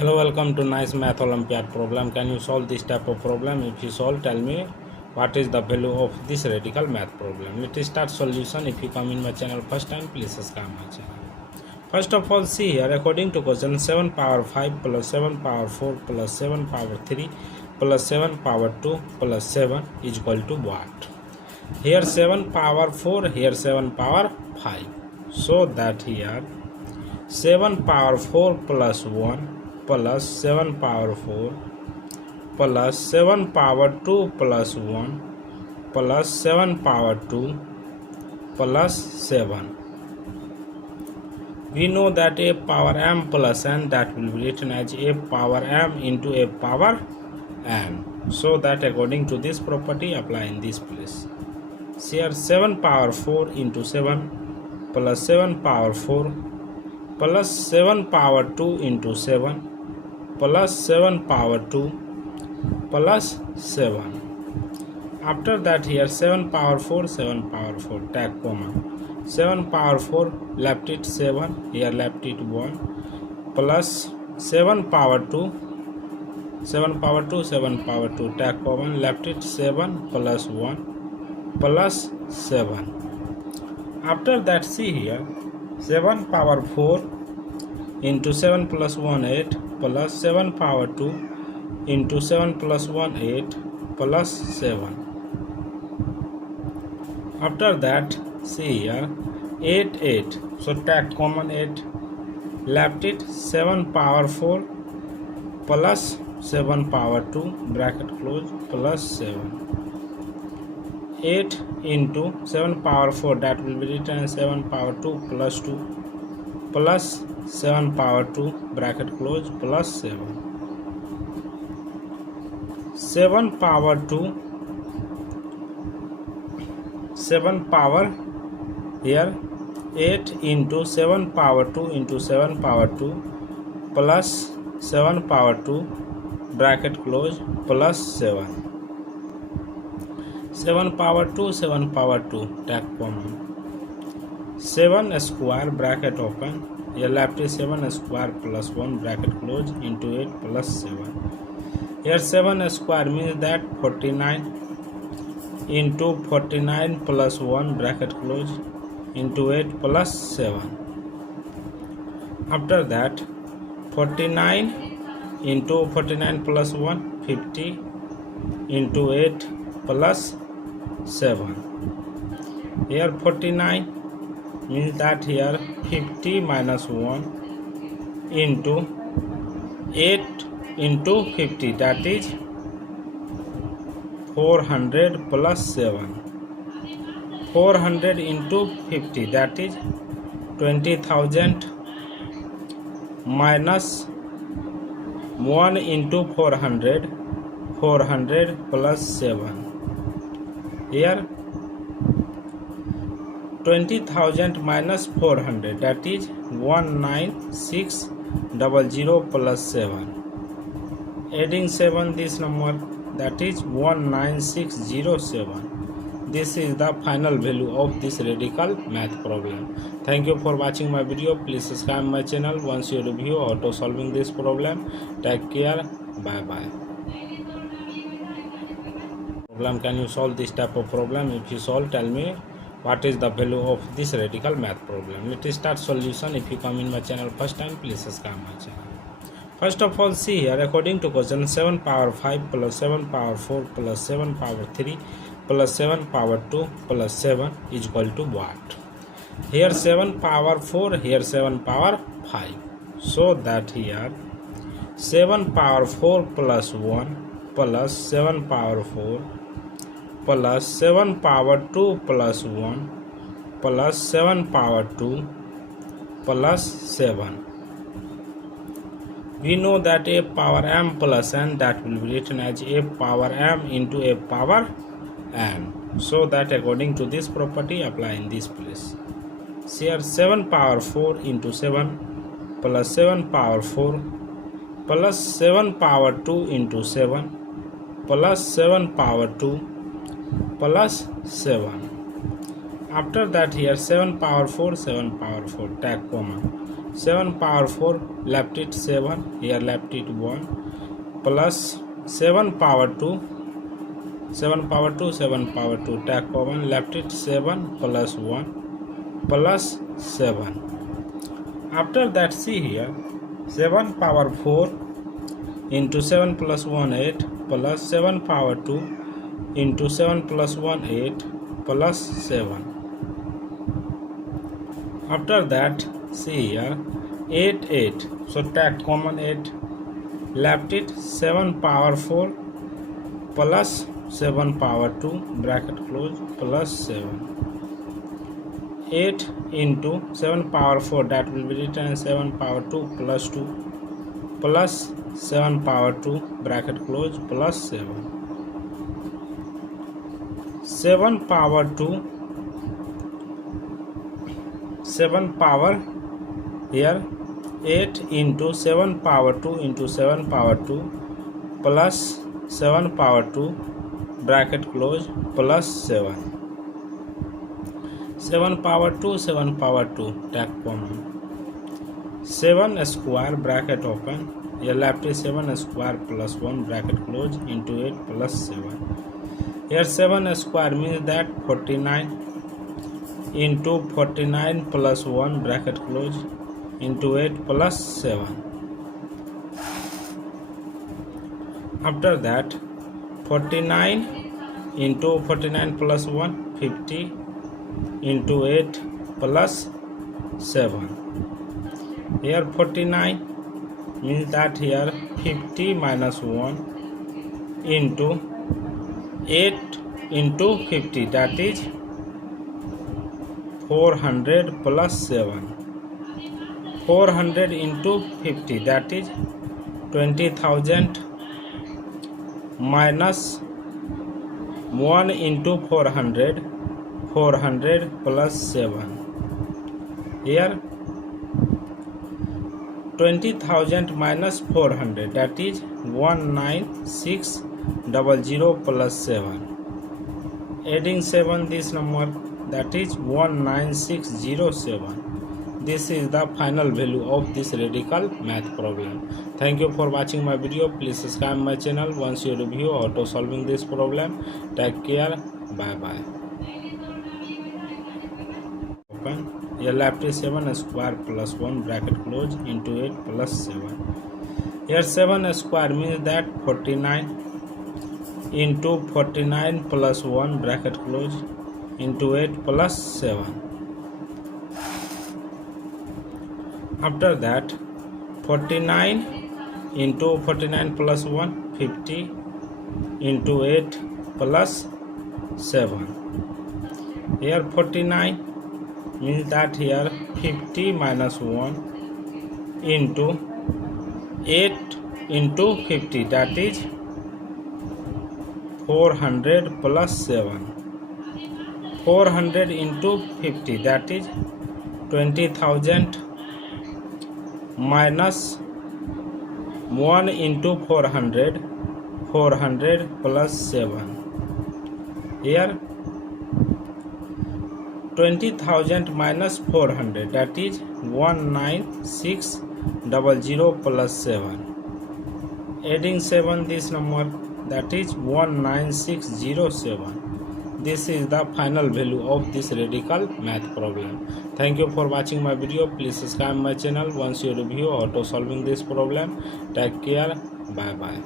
Hello, welcome to nice Math Olympiad problem. Can you solve this type of problem? If you solve, tell me what is the value of this radical math problem. Let us start solution. If you come in my channel first time, please subscribe my channel. First of all, see here, according to question, 7 power 5 plus 7 power 4 plus 7 power 3 plus 7 power 2 plus 7 is equal to what? Here 7 power 4, here 7 power 5. So that here 7 power 4 plus 1 plus 7 power 4 plus 7 power 2 plus 1 plus 7 power 2 plus 7. We know that a power m plus n, that will be written as a power m into a power n. So that according to this property, apply in this place. See here 7 power 4 into 7 plus 7 power 4 plus 7 power 2 into 7 plus 7 power 2 plus 7. After that here 7 power 4, 7 power 4, tag comma. 7 power 4, left it 7, here left it 1, plus 7 power 2, 7 power 2, 7 power 2, tag common, left it 7 plus 1 plus 7. After that see here 7 power 4 into 7 plus 1 8 plus 7 power 2 into 7 plus 1 8 plus 7. After that see here 8 8, so take common 8, left it 7 power 4 plus 7 power 2 bracket close plus 7. 8 into 7 power 4, that will be written as 7 power 2 plus 2 plus 7 power 2 bracket close plus 7. 7 power 2, 7 power here 8 into 7 power 2 into 7 power 2 plus 7 power 2 bracket close plus 7. 7 power 2, 7 power 2, take common. 7 square bracket open, here left is 7 square plus 1 bracket close into 8 plus 7. Here 7 square means that 49 into 49 plus 1 bracket close into 8 plus 7. After that 49 into 49 plus 1, 50 into 8 plus 7. Here 49 means that here 50 minus 1 into 8 into 50, that is 400 plus 7. 400 into 50, that is 20,000 minus 1 into 400, 400 plus 7. Here 20,000 minus 400, that is 19600 plus 7. Adding 7 this number, that is 19607. This is the final value of this radical math problem. Thank you for watching my video. Please subscribe my channel once you review auto solving this problem. Take care. Bye bye. Can you solve this type of problem? If you solve, tell me what is the value of this radical math problem. Let us start solution. If you come in my channel first time, please subscribe my channel. First of all, see here, according to question, 7 power 5 plus 7 power 4 plus 7 power 3 plus 7 power 2 plus 7 is equal to what? Here 7 power 4, here 7 power 5. So that here 7 power 4 plus 1 plus 7 power 4 plus 7 power 2 plus 1 plus 7 power 2 plus 7. We know that a power m plus n, that will be written as a power m into a power n. So that according to this property, apply in this place. See here 7 power 4 into 7 plus 7 power 4 plus 7 power 2 into 7 plus 7 power 2 plus 7. After that here 7 power 4, 7 power 4, tag comma. 7 power 4, left it 7, here left it 1, plus 7 power 2, 7 power 2, 7 power 2, take common, left it 7 plus 1 plus 7. After that, see here, 7 power 4 into 7 plus 1 8 plus 7 power 2 into 7 plus 1 8 plus 7. After that, see here, 8 8, so take common 8, left it 7 power 4 plus 7 power 2 bracket close plus 7. 8 into 7 power 4, that will be written as 7 power 2 plus 2 plus 7 power 2 bracket close plus 7. 7 power 2, 7 power here 8 into 7 power 2 into 7 power 2 plus 7 power 2 bracket close plus 7. 7 power 2, 7 power 2, take common. 7 square bracket open, here left is 7 square plus 1 bracket close into 8 plus 7. Here 7 square means that 49 into 49 plus 1 bracket close into 8 plus 7. After that, 49 into 49 plus 1, 50 into 8 plus 7. Here 49 means that here 50 minus 1 into 8 into 50, that is 400 plus 7. 400 into 50, that is 20,000 minus 1 into 400, 400 plus 7. Here 20,000 minus 400, that is 19600 plus 7. Adding 7 this number, that is 19607. This is the final value of this radical math problem. Thank you for watching my video. Please subscribe my channel once you review how to solving this problem. Take care. Bye bye. Open. Here left is 7 square plus 1 bracket close into 8 plus 7. Here 7 square means that 49 into 49 plus 1 bracket close into 8 plus 7. After that, 49 into 49 plus 1, 50 into 8 plus 7. Here 49 means that here 50 minus 1 into 8 into 50, that is 400 plus 7. 400 into 50, that is 20,000 minus 1 into 400, 400 plus 7. Here 20,000 minus 400, that is 19600 plus 7. Adding 7 this number, that is 19607. This is the final value of this radical math problem. Thank you for watching my video. Please subscribe my channel once you review how to solving this problem. Take care. Bye bye.